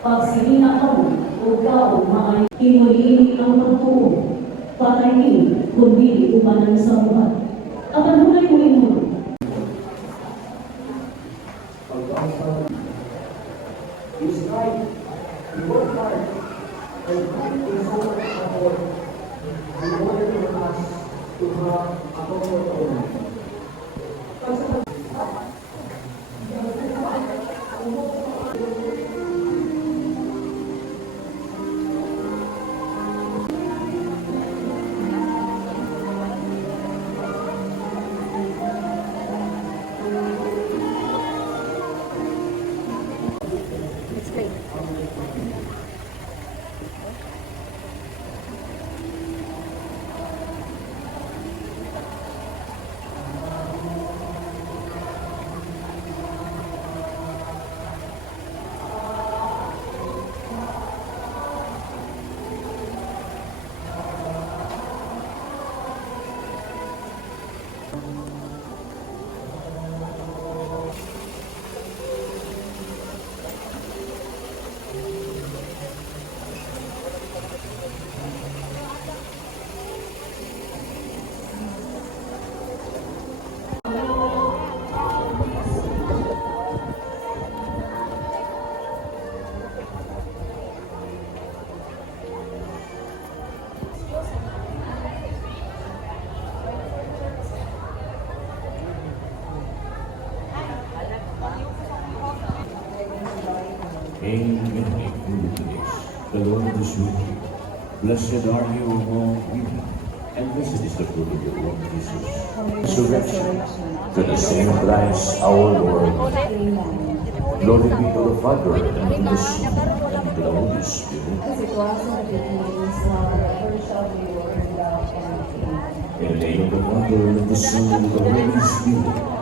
Pagsilina ka mo, o kao maay hinulini ang pagtuo. Patayin, kundi umanan sa buhat. Abanunay mo imo. Is right. You work hard. And in so much effort, in order for us to have a comfort home. Amen. The Lord is with you. Blessed are you among women, and blessed is the fruit of your womb, Jesus. Resurrection to the same Christ our Lord. Glory be to the Father, and to the Son, and to the Holy Spirit. As it was in the beginning, so ever shall be, world without end. In the name of the Father, and of the Son, and of the Holy Spirit.